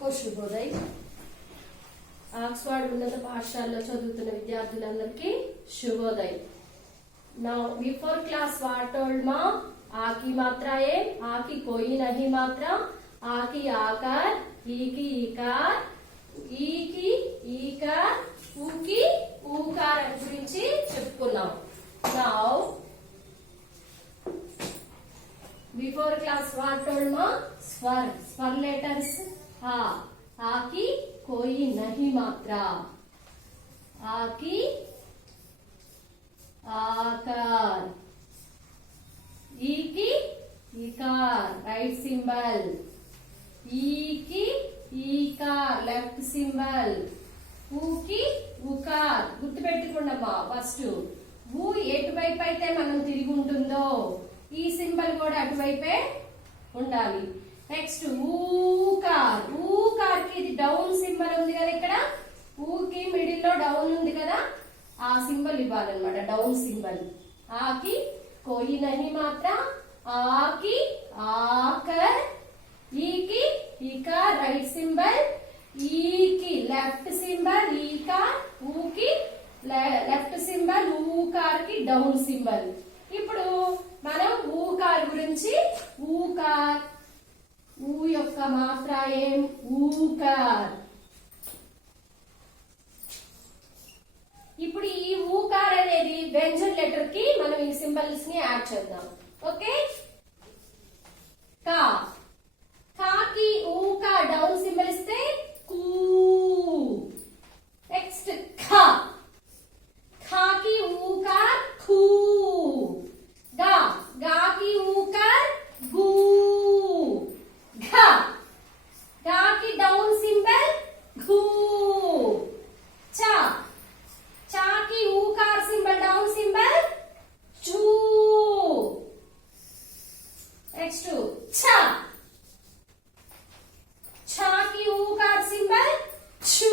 को शुभोदय ఆక్స్ఫర్డ్ ఉన్నత పాఠశాలలో చదువుతున్న విద్యార్థులందరికీ శుభోదయం. Now before class what told ma आ की मात्रा है, आ की कोई नहीं मात्रा, आ की आकार, ई की ఈकार, ఈ की ఈकार, ఊ की ఊकार అని గురించి చెప్పుకున్నాం. Now before class what told ma स्वर letters आ की कोई नहीं मात्रा, आ की आकार, ई की ईकार राइट सिंबल, ई की ईकार लेफ्ट सिंबल, ऊ की ఊకార్ గుర్తుపెట్టుకోండమ్మా. ఫస్ట్ ఊ ఎటువైపు అయితే మనం తిరిగి ఉంటుందో ఈ సింబల్ కూడా అటువైపే ఉండాలి. నెక్స్ట్ ఊకార్, ఊకార్ కి ఇది డౌన్ సింబల్ ఉంది కదా, ఇక్కడ ఊకి మిడిల్ లో డౌన్ ఉంది కదా, ఆ సింబల్ ఇవ్వాలన్నమాట డౌన్ సింబల్. ఆకి कोई नहीं मात्रा, आ की आकर, ई की ईकार राइट सिंबल, ई की लेफ्ट सिंबल, ईकार, ऊ की लेफ्ट सिंबल, ఊకార్ की డౌన్ సింబల్. ఇప్పుడు మనం ఊకార్ గురించి ఊకార్ ఊ యొక్క మాత్ర ఏం ఊకార్. ఇప్పుడు ఈ ఊకార్ అనేది వ్యంజన లెటర్ కి మనం ఈ సింబల్స్ ని యాడ్ చేద్దాం. ఓకే, కా, కా కి ఊకా డౌన్ సింబల్ ఇస్తే కూ. నెక్స్ట్ ఖ, ఖా కి ఊకార్ ఖూ. గా, గా కి ఊకార్ గు. ఘ, గా కి డౌన్ సింబల్ ఘూ. చ, चा की ऊकार सिंबल डाउन सिंबल चू. नेक्स्ट छ, छा की ऊकार सिंबल छू.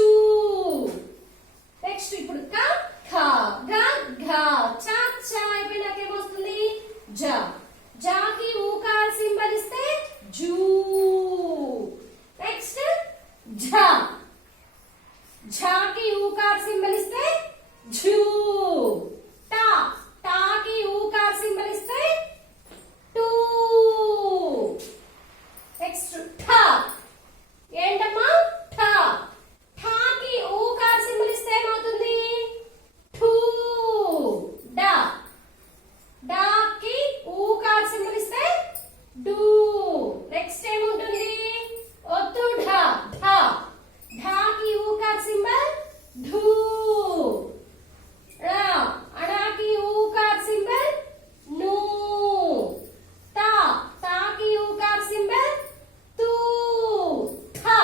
नेक्स्ट ఇప్పుడు క, ఖ, గ, ఘ, చ, ఛ అయిపోయినాక ఏమొస్తుంది జ. జ కి ఊకార్ సింబల్ ఇస్తే జూ. నెక్స్ట్ ఝ, ఝ కి ఊకార్ సింబల్ ఇస్తే झू. टा, टा की ऊकार सिंबल इస్తే टू. नेक्स्ट ठा, ఏంటమ్మా ఠా. ఠా కి ఊకార్ సింబల్ ఇస్తే ఏమవుతుంది ఠూ. డా, డా కి ఊకార్ సింబల్ ఇస్తే డూ. నెక్స్ట్ ఏముంటుంది ఒత్తు ఢా. ఢా, ఢా కి ఊకార్ సింబల్ ఢూ. अड़ा की ऊकार सिंबल नू. ता, ता की ऊकार सिंबल तू. था,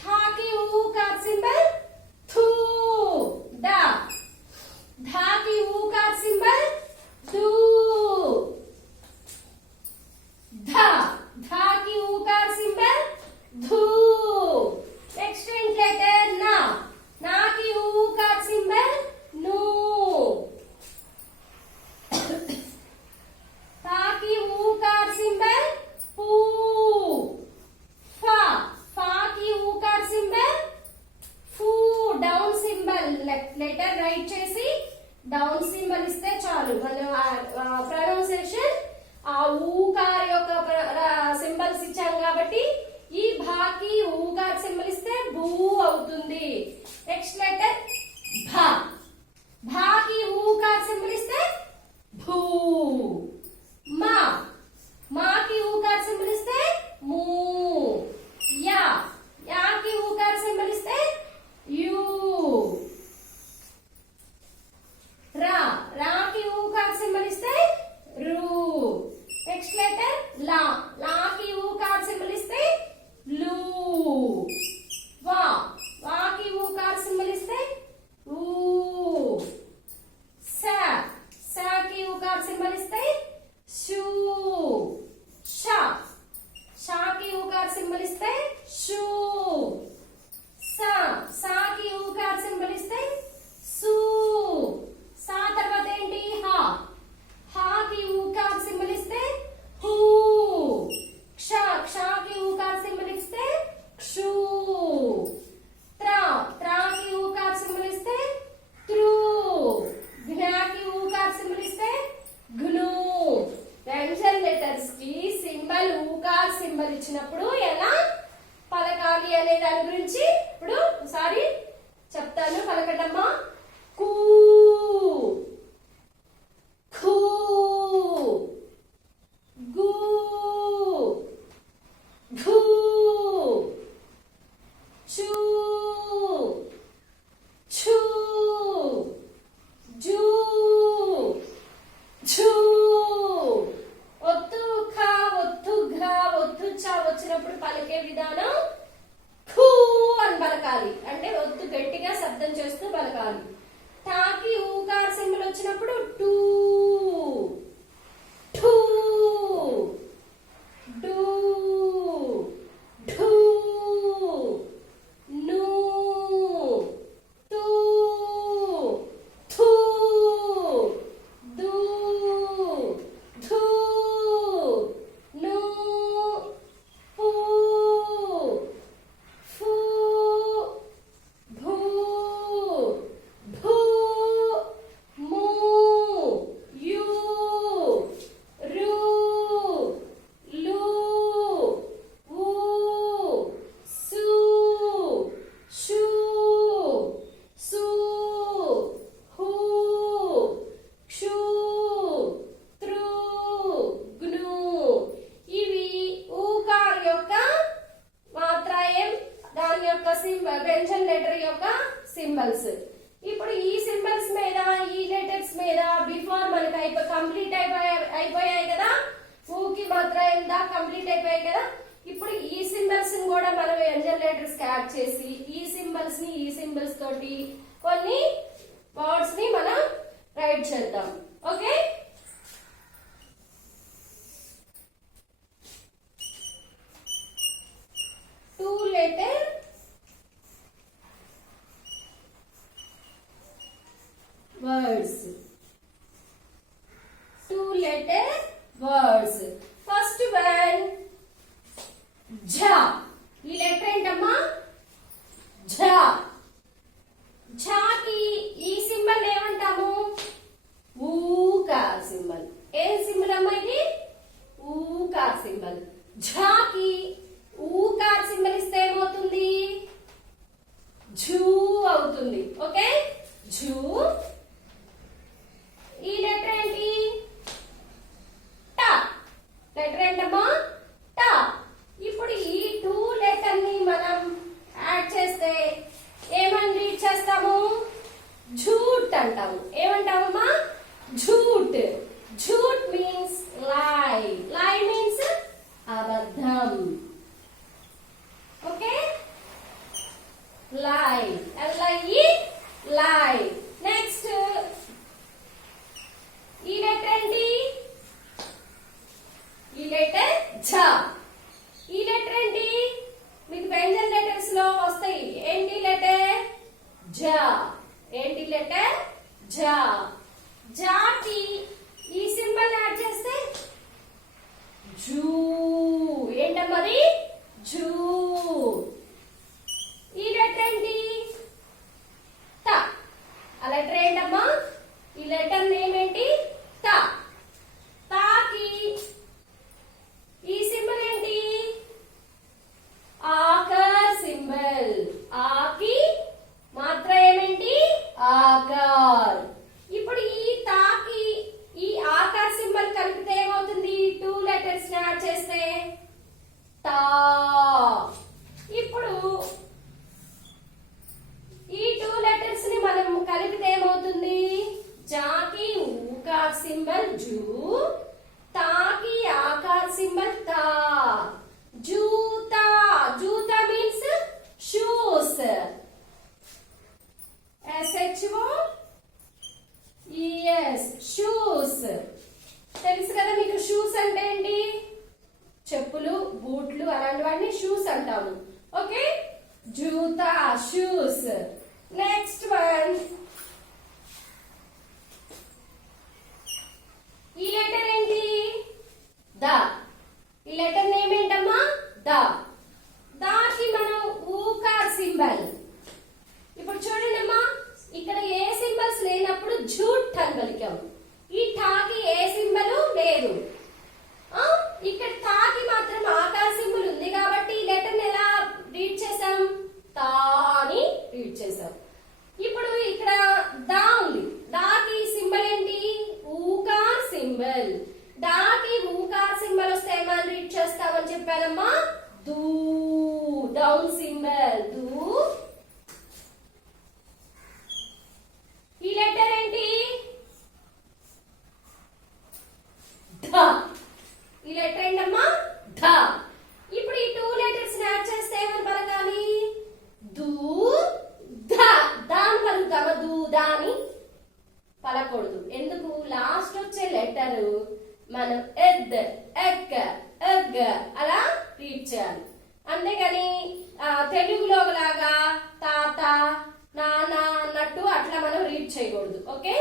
था की ऊकार सिंबल थू. दा, धा की ऊकार सिंबल दू. धा, धा की ऊकार सिंबल धू. नेक्स्ट लेटर ना, ना की ऊकार सिंबल नो. ता की ऊकार सिंबल पू. फा, फा की ऊकार सिंबल फू. డౌన్ సింబల్ లెటర్ రైట్ చేసి డౌన్ సింబల్ ఇస్తే చాలు. మనం ప్రొనౌన్సియేషన్ ఆ ఊకార్ యొక్క సింబల్స్ ఇచ్చాం కాబట్టి ఈ భా కి ఊకార్ సింబల్ ఇస్తే భూ అవుతుంది. నెక్స్ట్ లెటర్ భా, భా की ऊकार सिंबल इస్తే భూ. మా, మా की ऊकार सिंबल इస్తే మూ. యా, యా की ऊकार सिंबल इస్తే యూ. రా, రా की ऊकार सिंबल इస్తే చదవాలి. టాకి ఊకార్ సింబల్ వచ్చినప్పుడు టూ టూ డూ ఢూ నూ తూ థూ దూ ధూ నూ పూ ఫూ భూ భూ మూ యూ రు లు ఊ సు షు సు హూ క్షు త్రు గ్ను. ఇవి ఊకార్ యొక్క మాత్రాయం దాని యొక్క సింబల్ పెన్షన్ లెటర్ యొక్క సింబల్స్. ఇప్పుడు ఈ సింబల్స్ మీద ఈ లెటర్స్ మీద బిఫోర్ మనకి కంప్లీట్ అయిపోయాయి కదా. ఊకి మాత్రాయం దా కంప్లీట్ అయిపోయాయి కదా. ఇప్పుడు ఈ సింబల్స్ కూడా మనం పెన్షన్ లెటర్స్ యాడ్ చేసి ఈ సింబల్స్ తోటి కొన్ని వర్డ్స్ ని మనం రైట్ చేద్దాం. Okay, two letter words. Two letter words. First one jha. ఈ లెటర్ ఏంటమ్మా? ఝ. ఝకి ఈ సింబల్ ఏమంటాము? ఊకార్ సింబల్. ఏ సింబల్ అమ్మా ఇది? ఊకార్ సింబల్. ఝకి ఊకార్ సింబల్ ఇస్తే ఏమవుతుంది? ఝూ అవుతుంది. Okay, Zhu. ఈ లెటర్ ఏంటి? టా. లెటర్ ఏంటమ్మా? టా. ఇప్పుడు ఈ టూ లెటర్ ని మనం యాడ్ చేస్తే ఏమని రీడ్ చేస్తాము? झूठ అంటాము. ఏమంటామమ్మా? झूठ. झूठ మీన్స్ లై. లై మీన్స్ అబద్ధం. ఓకే, లై. L-I-E, లై. నెక్స్ట్ ఈ లెటర్ ఏంటి? ఈ లెటర్ ఝ. ఈ లెటర్ ఏంటి? మీకు పెన్షన్ లెటర్స్ లో వస్తాయి. ఏంటి లెటర్? ఝ. ఏంటి లెటర్? ఝ. ఝకి ఈ సింబల్ యాడ్ చేస్తే జూ. ఏంటమ్మది? జూ. ఈ లెటర్ ఏంటి? త. ఆ లెటర్ ఏంటమ్మా? ఈ లెటర్ నేమ్ ఏంటి? త. తాకి ఈ సింబల్ ఏంటి? ఆకార్ సింబల్. ఆకి మాత్ర ఏమేంటి? ఆకార్. ఇప్పుడు ఈ తాకి ఈ ఆకార్ సింబల్ కలిపితే ఏమవుతుంది? టూ లెటర్స్ యాడ్ చేస్తే తా. ఇప్పుడు ఈ టూ లెటర్స్ ని మనం కలిపితే ఏమవుతుంది? జాకి ఊకార్ సింబల్ జూ, తాకి ఆకార్ సింబల్ తా. జూతా. జూతా means shoes. SHO ES shoes. తెలుసు కదా మీకు షూస్ అంటే ఏంటి? చెప్పులు, బూట్లు అలాంటి వాటిని షూస్ అంటాము. ఓకే, జూతా షూస్. నెక్స్ట్ వన్ ఈ లెటర్ ఏంటి? ద. ఈ లెటర్ నేమ్ ఏంటమ్మా? ద. దాకి మనం ఊకార్ సింబల్. ఇప్పుడు చూడండి అమ్మా, ఇక్కడ ఏ సింబల్స్ లేనప్పుడు झूठ అని పలికాము. ఈ ఠాకి ఏ సింబల్ లేదు. ఇక్కడ తాకి మాత్రం ఆకార్ సింబల్ ఉంది కాబట్టి ఈ లెటర్ ని ఎలా రీడ్ చేసాం? తా అని రీడ్ చేసాం. ఇప్పుడు ఇక్కడ దా ఉంది. దాకి సింబల్ ఏంటి? ఊకార్ సింబల్. దాకి ఊకార్ సింబల్ వస్తే ఏమని రీడ్ చేస్తామని చెప్పానమ్మా? దూ. Down symbol. దూ. ఈ లెటర్ ఏంటి? పలకూడదు. ఎందుకు? లాస్ట్ వచ్చే లెటర్ మనం ఎద్ ఎక్ ఎగ్ అలా రీడ్ చేయాలి. అంతేగాని తెలుగులో లాగా తాత నాన్న అన్నట్టు అట్లా మనం రీడ్ చేయకూడదు. ఓకే,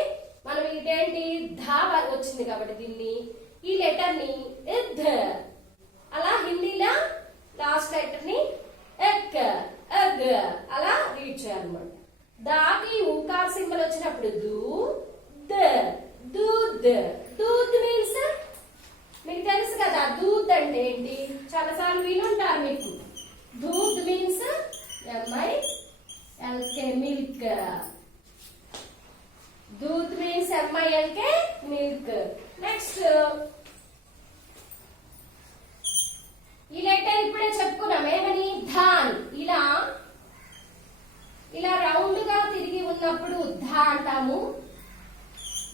మనం ఇదేంటి ధా వచ్చింది కాబట్టి దీన్ని ఈ లెటర్ ని ఇద్ అలా హిందీలో లాస్ట్ లెటర్ ని ఎక్ ఎగ్ అలా రీడ్ చేయాలన్నమాట. దాకి ఊకార్ సింబల్ వచ్చినప్పుడు దూద్ దూద్ మీన్స్ మీకు తెలుసు కదా దూద్ అంటే ఏంటి, చాలా సార్లు వినుంటారు మీకు. దూద్ మీన్స్ MILK మిల్క్. దూద్ మీన్స్ MILK మిల్క్. నెక్స్ట్ ఈ లెటర్ ఇప్పుడే చెప్పుకున్నాం ఏమని, ధాన్. ఇలా రౌండ్ గా తిరిగి ఉన్నప్పుడు ధా అంటాము,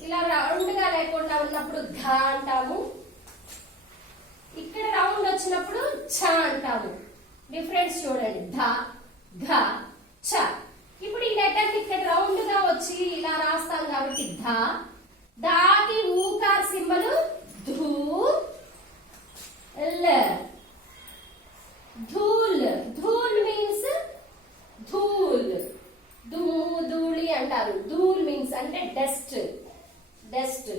ఇలా రౌండ్ గా లేకుండా ఉన్నప్పుడు ఘ అంటాము, ఇక్కడ రౌండ్ వచ్చినప్పుడు ఛ అంటాము. డిఫరెన్స్ చూడండి, ధ ఘ ఛ. ఇప్పుడు ఈ లెటర్ ఇక్కడ రౌండ్ గా వచ్చి ఇలా రాస్తాం కాబట్టి ధ. దాకి ఊకార్ సింబల్ ధూ ల్. ధూల్ ధూల్ మీన్స్ ధూల్, దుమ్ము ధూళి అంటారు. ధూల్ మీన్స్ అంటే dust, dust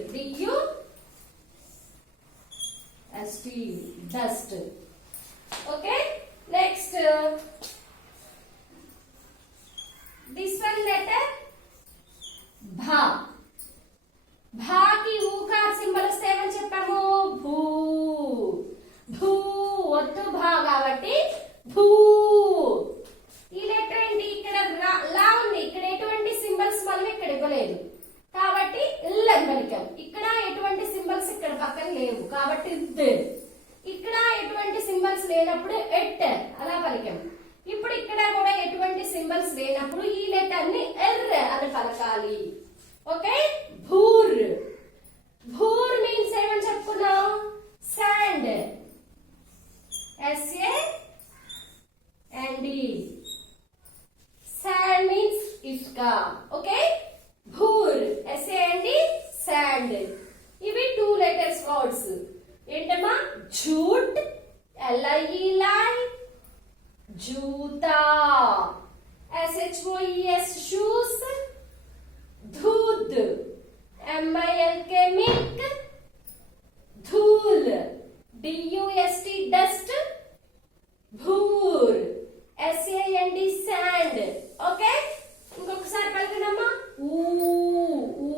DUST dust. Okay, next this one letter భా. భాకి ఊకార్ సింబల్ వస్తే ఏమని చెప్పాము, భూ. భూ వద్దు భా కాబట్టి భూ. ఈ లెటర్ ఏంటి, ఇక్కడ లా ఉంది, ఇక్కడ ఎటువంటి సింబల్స్ మనం ఇక్కడ ఇవ్వలేదు కాబట్టి ఇల్ అని పలికాం. ఇక్కడ ఎటువంటి సింబల్స్ ఇక్కడ పక్కన లేవు కాబట్టి ఇక్కడ ఎటువంటి సింబల్స్ లేనప్పుడు ఎట్ అలా పలికాం. ఇప్పుడు ఇక్కడ కూడా ఎటువంటి సింబల్స్ లేనప్పుడు ఈ లెటర్ ని ఎర్ అని పలకాలి. ఓకే, భూర్. భూర్ మీన్స్ ఏమని చెప్పుకున్నాం, శాండ్, SAND. శాండ్ మీన్స్ ఇసుక. ఓకే, భూర్ SAND శాండ్. ఇవి 2 లెటర్స్ వర్డ్స్ ఏంటమ్మా, झूठ LIE जूता, SHOES shoes, दूध MILK milk, धूल DUST dust, भूर SAND sand. ఓకే, ఇంకొకసారి పలకనమ్మా,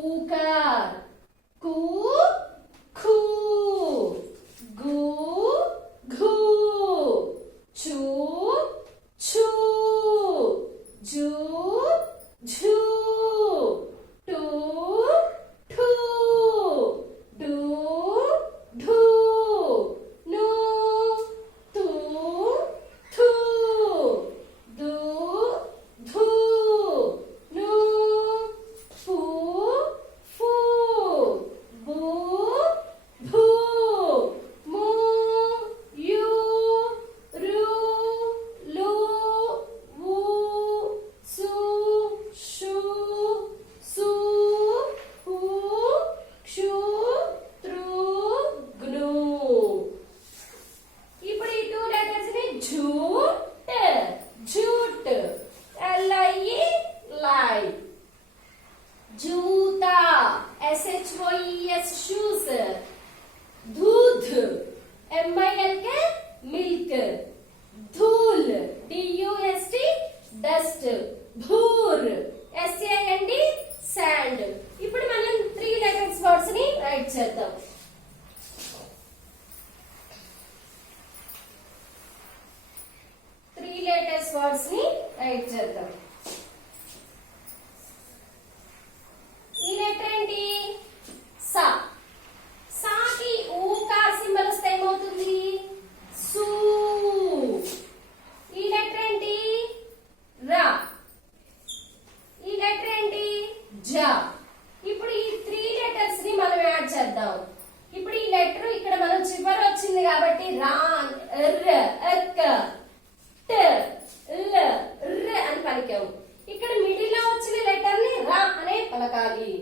ఊకార్, కు ఖూ, గు ఘూ, చూ ఛూ, జూ ఝూ, టూ ఠూ, డూ ఢూ, ను తూ థూ, దు ధూ, ను ఫూ ఫూ, బూ భూ, ము యు రు లు వు సు షు సు హు క్షు త్రు గ్ను. ఇప్పుడు ఈ 2 లెటర్స్ ని झूठ झूठ LIE లై, जूता SHOES shoes, दूध MILK milk, धूल DUST dust, भूर SAND sand. ఇప్పుడు మనం 3 లెటర్స్ వర్డ్స్ ని రైట్ చేద్దాం. 3 లెటర్స్ వర్డ్స్ ని రైట్ చేద్దాం. ఈ లెటర్ ఏంటి, సా. సాకి ఊకార్ సింబల్ వస్తే ఏమవుతుంది, సు. ఈ లెటర్ ఏంటి, రా. ఈ లెటర్ ఏంటి, జ. ఇప్పుడు ఈ 3 లెటర్స్ ని మనం యాడ్ చేద్దాం. ఇప్పుడు ఈ లెటర్ ఇక్కడ మనం చివరి వచ్చింది కాబట్టి రా, ఎర్ ఎక్ ట్ ల్ ర్ అని పలికాము. ఇక్కడ మిడిల్ లో వచ్చిన లెటర్ ని రా అనే పలకాలి.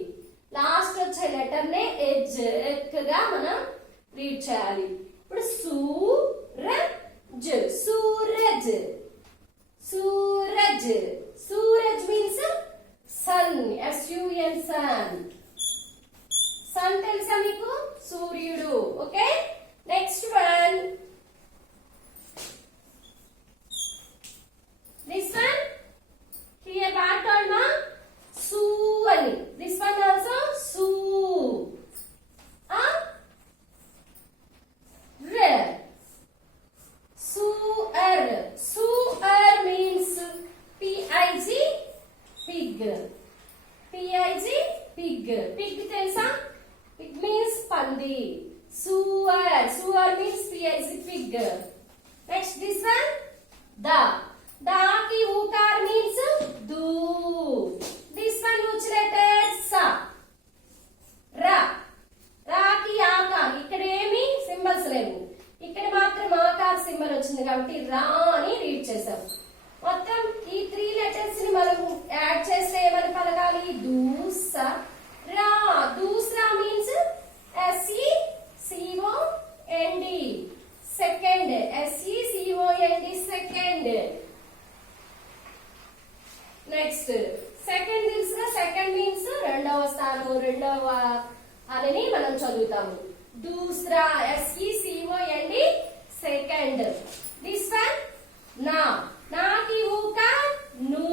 లాస్ట్ వచ్చే లెటర్ నే ఎజ్ గా మనం రీడ్ చేయాలి. ఇప్పుడు Suraj, Suraj, Suraj. Suraj means sun, SUN sun. Sun తెలుసా మీకు? సూర్యుడు. Okay, next one. This one here back on ma su ani. This one also su. R. Su er. Su er means pig. Pig. Pig. Pig. Pig తెలుసా? It means pandi. Suar. Suar means pig. Next this one da. Da ki ukar means do. This one which letter sa. Ra. Ra ki akar. ఇక్కడ ఏమి symbols లేవు, ఇక్కడ మాత్రం Aakar symbol వచ్చింది కాబట్టి రా అని రీడ్ చేసాం. మొత్తం ఈ 3 లెటర్స్ ని మనం యాడ్ చేస్తే ఏమని పలకాలి? దూసరా. దూసరా means SECOND. Second. SECOND second. Next second తెలుసుగా? సెకండ్ మీన్స్ రెండవ స్థానం, రెండవ అని మనం చదువుతాము. దూసరా, SECOND సెకండ్. దిస్ వన్ నా. నాకి ఊకా నూ.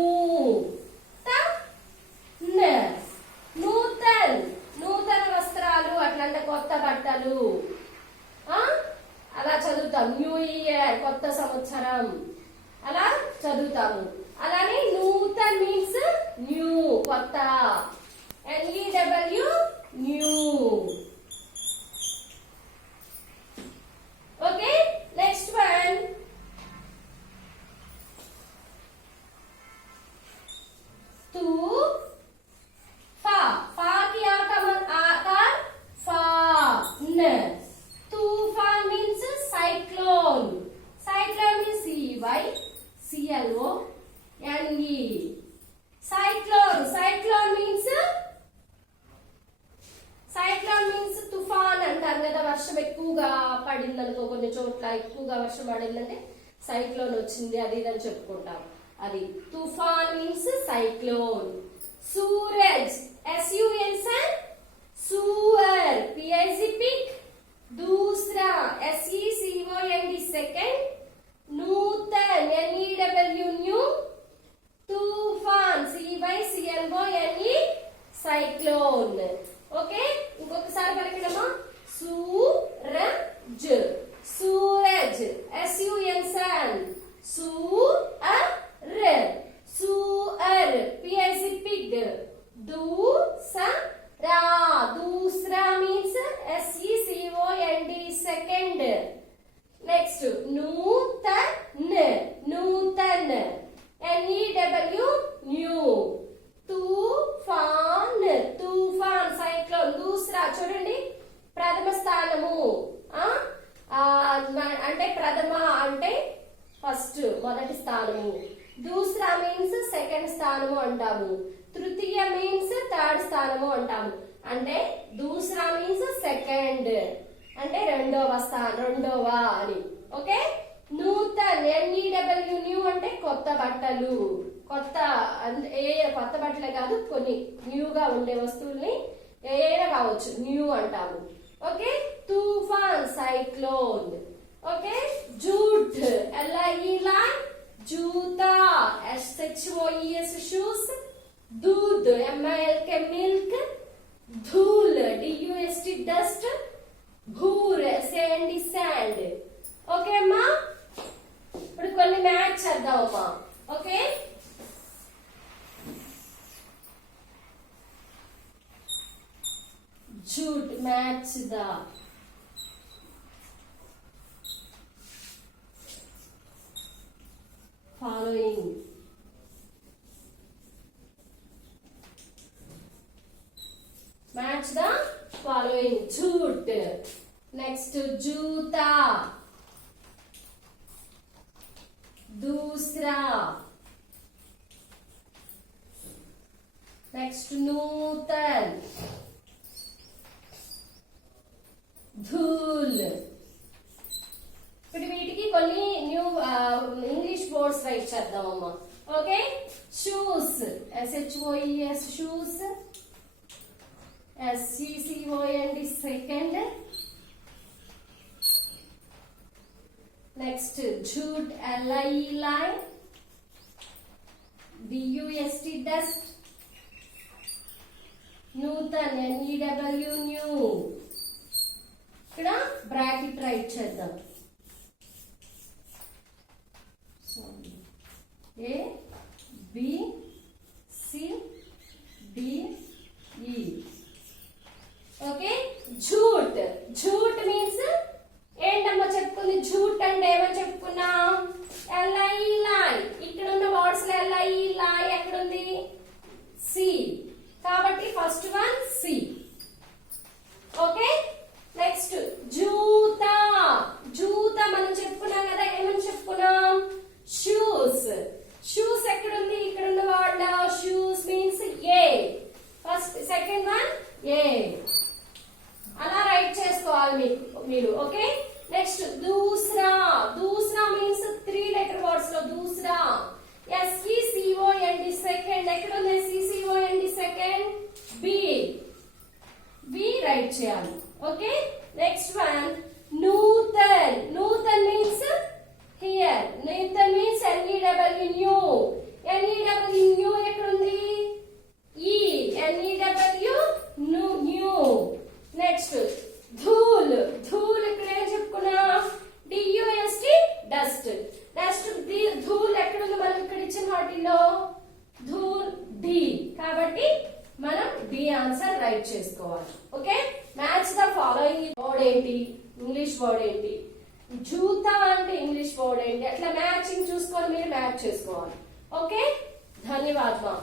నూతన్. నూతన వస్త్రాలు అట్లంటే కొత్త బట్టలు అలా చదువుతాం. న్యూ ఇయర్, కొత్త సంవత్సరం అలా చదువుతాము. అలానే నూతన్ మీన్స్ న్యూ, కొత్త. NEW new. Okay, next one. తూ ఫా. ఫా కి Aakar fan. Tufan means cyclone. Cyclone means CYCLONE. Cyclone. Cyclone means తుఫాన్ అంటారు కదా. వర్షం ఎక్కువగా పడింది అనుకో, కొన్ని చోట్ల ఎక్కువగా వర్షం పడిందంటే సైక్లోన్ వచ్చింది అది ఇదని చెప్పుకుంటాం. అది తుఫాన్ మీన్స్ సైక్లోన్. సూరజ్, SUN సన్. సూర్, PIG. दूसरा SECOND सेकंड. नूतन NEW न्यू. तूफान CYCLONE साइक्लोन. ఓకే, ఇంకొకసారి పలకడమా. సూరజ్, సూరజ్, SUN సన్. సూర్, సూర్, PIG. दूसरा. दूसरा means SECOND second. Next नूतन. नूतन NEW न्यू. तूफान. तूफान సైక్లోన్. दूसरा చూడండి, ప్రథమ స్థానము. అంటే ప్రథమ అంటే ఫస్ట్, మొదటి స్థానము. दूसरा మీన్స్ సెకండ్ స్థానము అంటాము. తృతీయ మీన్స్ థర్డ్ స్థానము అంటాము. అంటే దూసరా మీన్స్ సెకండ్, అంటే రెండవ స్థానం, రెండవ అని. ఓకే, నూతన్ NEW న్యూ అంటే కొత్త బట్టలు. కొత్త కొత్త బట్టలే కాదు, కొన్ని న్యూగా ఉండే వస్తువుల్ని ఏదైనా కావచ్చు న్యూ అంటాము. ఓకే, తూఫాన్ సైక్లోన్. ఓకే, జూట్ LIE జూతా. SHOES shoes. दूध MILK मिल्क. धूल DUST डस्ट. भूर SAND sand. ఓకే అమ్మా, ఇప్పుడు కొన్ని మ్యాచ్ చేద్దామమ్మా. ఓకే, झूठ match the following. Match the following. झूठ. Next जूता. दूसरा. Next नूतन. ధూల్. ఇప్పుడు వీటికి కొన్ని న్యూ ఇంగ్లీష్ వర్డ్స్ రైట్ చేద్దామమ్మా. Okay, shoes, SHOES shoes, SECOND second. Next జూట్, LIE DUST డస్ట్. నూతన్, NEW న్యూ. ఇక్కడ బ్రాకెట్ రైట్ చేద్దాం. A B C D E. Okay, జూట్. జూట్ మీన్స్ ఏంటమ్మా చెప్పుకుంది? జూట్ అంటే ఏమని చెప్పుకున్నాం? LIE. ఇక్కడ ఉన్న వర్డ్స్ లో LIE ఎక్కడుంది? C. కాబట్టి first one C. Okay, next జూతా. జూతా మనం చెప్పుకున్నాం కదా, ఏమని చెప్పుకున్నాం? షూస్. షూస్ ఎక్కడుంది? ఇక్కడ ఉన్న word shoes means A. First second one A. అలా రైట్ చేసుకోవాలి మీరు. ఓకే, నెక్స్ట్ దూసరా. దూసరా మీన్స్ 3 లెటర్ వర్డ్స్ లో దూసరా. SECOND second. ఎక్కడ ఉంది SECOND second? B. B write చేయాలి. ఓకే, నెక్స్ట్ వన్ నూతన్. నూతన్ మీన్స్ హియర్. నూతన్ means NEW new. NEW new ఎక్కడ ఉంది? E. NEW new. నెక్స్ట్ ధూల్. ధూల్ ఇక్కడ ఏం చెప్పుకున్నా? DUST dust. డస్ట్. ధూల్ ఎక్కడ ఉంది? మనం ఇక్కడ ఇచ్చిన వాటిలో ధూల్ D. కాబట్టి మనం D ఆన్సర్ రైట్ చేసుకోవాలి. Okay, match the following word ఏంటి? ఇంగ్లీష్ వర్డ్ ఏంటి? జూతా అంటే ఇంగ్లీష్ వర్డ్ ఏంటి? అట్లా మ్యాచింగ్ చూసుకొని మీరు మ్యాచ్ చేసుకోవాలి. ఓకే, ధన్యవాదాలు.